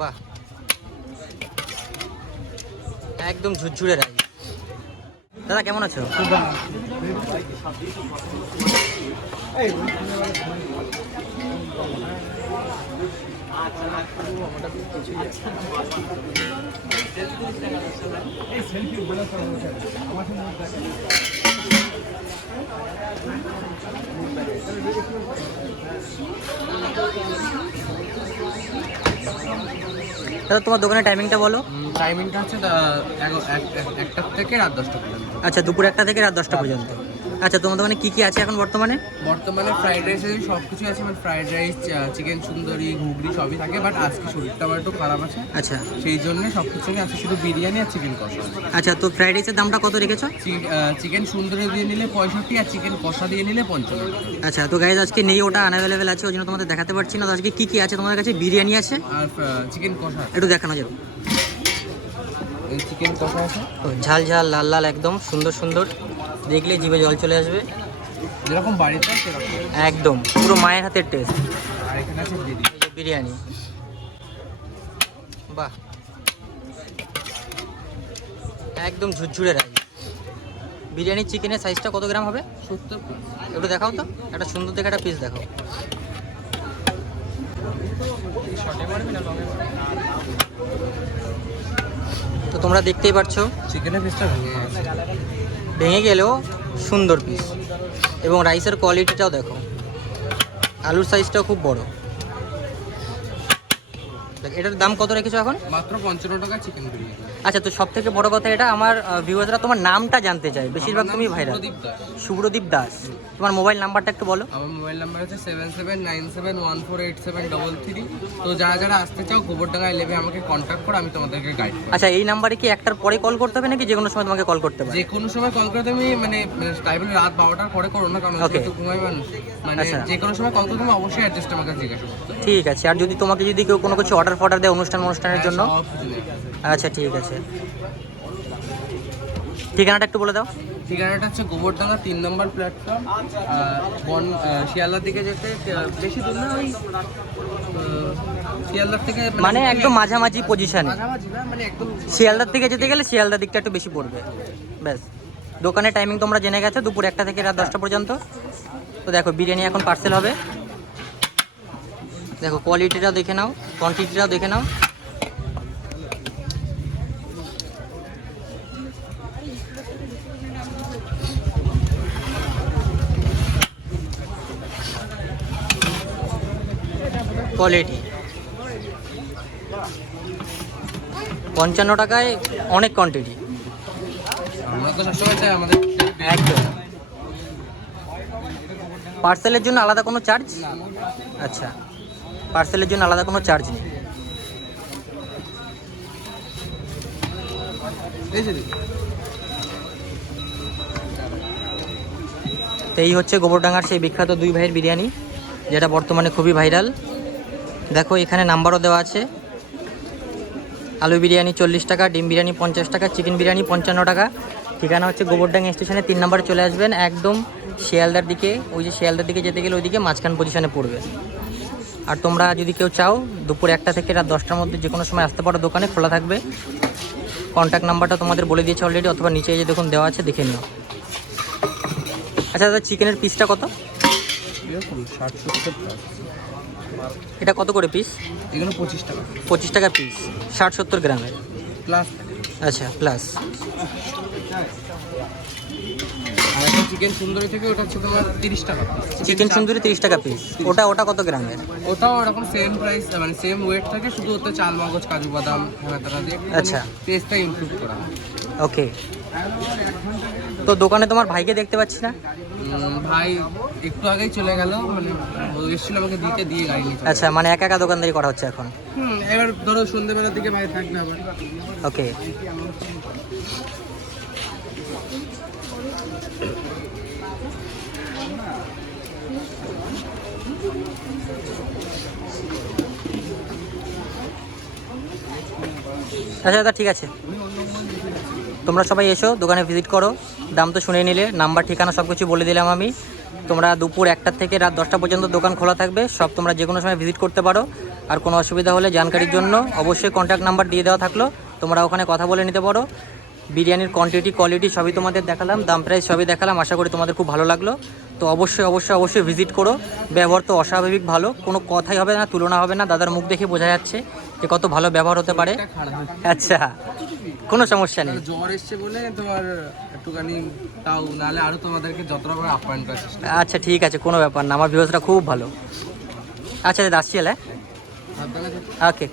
বাহ, একদম ঝুরঝুরে রাইস। দাদা কেমন আছো? দাদা তোমার দোকানের টাইমিংটা বলো। টাইমিংটা হচ্ছে 1টা থেকে রাত 10টা পর্যন্ত। আচ্ছা, দুপুর 1টা থেকে রাত 10টা পর্যন্ত। আচ্ছা, তোমার দোকানে কি কি আছে এখন বর্তমানে? বর্তমানে ফ্রাইড রাইস সব কিছু আছে, মানে ফ্রাইড রাইস, চিকেন সুন্দরী, ঘুগনি সবই থাকে। বাট আজকে শরীরটা আমার একটু খারাপ আছে, আচ্ছা সেই জন্য সব কিছু আছে, শুধু বিরিয়ানি আর চিকেন কষা। আচ্ছা, তো ফ্রাইড রাইসের দামটা কত রেখেছো? চিকেন সুন্দরী দিয়ে নিলে 65 আর চিকেন কষা দিয়ে নিলে 55। আচ্ছা, তো গাইজ আজকে নেই, ওটা আনঅ্যাভেলেবেল আছে, ওই জন্য তোমাদের দেখাতে পারছি না। তো আজকে কি কি আছে তোমাদের কাছে? বিরিয়ানি আছে আর চিকেন কষা একটু দেখানো যাবে? এই চিকেন কষা আছে, ঝাল ঝাল লাল লাল একদম সুন্দর সুন্দর, দেখলে জিভে জল চলে আসবে যেরকম বাড়িতে সেরকম একদম, পুরো মায়ের হাতের টেস্ট। আর এখানে আছে বিরিয়ানি, বাহ, একদম ঝুরঝুরে রাইস। বিরিয়ানি চিকেনের সাইজটা কত গ্রাম হবে? 70। একটু দেখাও তো, একটা সুন্দর দেখে একটা পিস দেখাও। তো তোমরা দেখতেই পাচ্ছো চিকেনের পিসটা ভেঙে গেছে, ভেঙে গেলেও সুন্দর পিস, এবং রাইসের কোয়ালিটিটাও দেখো, আলুর সাইজটাও খুব বড়। এটার দাম কত রেখেছো এখন? মাত্র 55 টাকা চিকেন বিরিয়ানি। আচ্ছা, তো সব থেকে বড় কথা, এটা আমার ভিউয়ার্সরা তোমার নামটা জানতে চায় বেশিরভাগ, তুমি ভাইরাল। শুভ্রদীপ দাস। তোমার মোবাইল নাম্বারটা একটু বলো। আমার মোবাইল নাম্বার হচ্ছে 7797148733। তো যারা যারা আসতে চাও গোবরডাঙ্গায় লেবে আমাকে কন্ট্যাক্ট করো, আমি তোমাদেরকে গাইড করব। আচ্ছা, এই নাম্বারে কি একটার পরে কল করতে হবে নাকি যে কোনো সময় তোমাকে কল করতে হবে? যে কোনো সময় কল করতে, আমি মানে টাইমে রাত 12টার পরে করো না, কারণ Okay. একটু ঘুমাই মানুষ, মানে আচ্ছা। যে কোনো সময় কল করতে অবশ্যই অ্যাড্রেসটা আমাকে জিজ্ঞাসা করতে হবে। ঠিক আছে। আর যদি তোমাকে যদি কেউ কোনো কিছু অর্ডার দেয় অনুষ্ঠানের জন্য? সব কিছু নেই। আচ্ছা ঠিক আছে, ঠিকানাটা একটু বলে দাও। ঠিকানাটা হচ্ছে গোবরডাঙ্গা 3 নম্বর প্ল্যাটফর্ম, শিয়ালদার দিকে যেতে বেশি দূর না, ওই শিয়ালদার থেকে মানে একদম মাঝামাঝি পজিশনে, মাঝামাঝি না, মানে একদম শিয়ালদার দিকে যেতে গেলে শিয়ালদার দিকটা একটু বেশি পড়বে। ব্যাস, দোকানের টাইমিং তোমরা জেনে গেছো, দুপুর 1টা থেকে রাত 10টা পর্যন্ত। তো দেখো, বিরিয়ানি এখন পার্সেল হবে, দেখো কোয়ালিটিটাও দেখে নাও, কোয়ান্টিটিটাও দেখে নাও। কোয়ালিটি 55 টাকায় অনেক কোয়ান্টিটি, আমরা তো সবসময় চাই আমাদের একদম। পার্সেলের জন্য আলাদা কোনো চার্জ? আচ্ছা, পার্সেলের জন্য আলাদা কোনো চার্জ নেই। তো এই হচ্ছে গোবরডাঙ্গার সেই বিখ্যাত দুই ভাইয়ের বিরিয়ানি, যেটা বর্তমানে খুবই ভাইরাল। দেখো এখানে নাম্বারও দেওয়া আছে। আলু বিরিয়ানি 40 টাকা, ডিম বিরিয়ানি 50 টাকা, চিকেন বিরিয়ানি 55 টাকা। ঠিকানা হচ্ছে গোবরডাঙ্গা স্টেশনে 3 নম্বরে চলে আসবেন, একদম শিয়ালদার দিকে, ওই যে শিয়ালদার দিকে যেতে গেলে ওইদিকে মাঝখান পজিশনে পড়বে। আর তোমরা যদি কেউ চাও দুপুর 1টা থেকে রাত 10টার মধ্যে যে কোনো সময় আসতে পারো, দোকানে খোলা থাকবে। কন্ট্যাক্ট নাম্বারটা তোমাদের বলে দিয়েছে অলরেডি, অথবা নিচে যে দেখুন দেওয়া আছে, দেখে নিও। আচ্ছা দাদা, চিকেনের পিসটা কত? 60-70 টাকা। এটা কত করে পিস? এগুলো 25 টাকা 25 টাকা পিস, 60-70 গ্রামের। প্লাস। আচ্ছা, প্লাস। আর একটা চিকেন সুন্দরী থেকে, ওটা হচ্ছে তোমার 30 টাকা। চিকেন সুন্দরী 30 টাকা পিস। ওটা কত গ্রামের? ওটাও এরকম সেম প্রাইস, মানে সেম ওয়েট থাকে, শুধু ওতে চাল মগজ কাজু বাদাম হেনাতারা দিয়ে আচ্ছা, টেস্টটা ইমপ্রুভ করা হয়। ওকে। তো দোকানে তোমার ভাইকে দেখতে পাচ্ছি না? ভাই একটু আগেই চলে গেল, মানে ও এসেছিল আমাকে দিয়ে গাড়ি নিয়ে চলে আচ্ছা, মানে একা একা দোকানদারি করা হচ্ছে এখন? এবার ধরো সন্ধ্যেবেলার দিকে ভাই থাকবে আবার। ওকে। আচ্ছা দাদা, ঠিক আছে, তোমরা সবাই এসো, দোকানে ভিজিট করো। দাম তো শুনে নিলে, নাম্বার ঠিকানা সব কিছু বলে দিলাম আমি। তোমরা দুপুর 1টা থেকে রাত 10টা পর্যন্ত দোকান খোলা থাকবে, সব তোমরা যে কোনো সময় ভিজিট করতে পারো। আর কোনো অসুবিধা হলে জানকারির জন্য অবশ্যই কন্ট্যাক্ট নাম্বার দিয়ে দেওয়া থাকলো, তোমরা ওখানে কথা বলে নিতে পারো। বিরিয়ানির কোয়ান্টিটি কোয়ালিটি সবই তোমাদের দেখালাম, দাম প্রাইস সবই দেখালাম, আশা করি তোমাদের খুব ভালো লাগলো। তো অবশ্যই অবশ্যই অবশ্যই ভিজিট করো। ব্যবহার তো অস্বাভাবিক ভালো, কোনো কথাই হবে না, তুলনা হবে না। দাদার মুখ দেখে বোঝা যাচ্ছে যে কত ভালো ব্যবহার হতে পারে। এটা খারাপ। আচ্ছা, কোনো সমস্যা নেই। জ্বর এসছে বলে তোমার একটুখানি তাও, নাহলে আরো তোমাদেরকে যত রকম আপ্যায়ন করার চেষ্টা আচ্ছা ঠিক আছে, কোনো ব্যাপার না, আমার ভিউজটা খুব ভালো। আচ্ছা দাদা আসছি, হ্যাঁ, করবো। ওকে।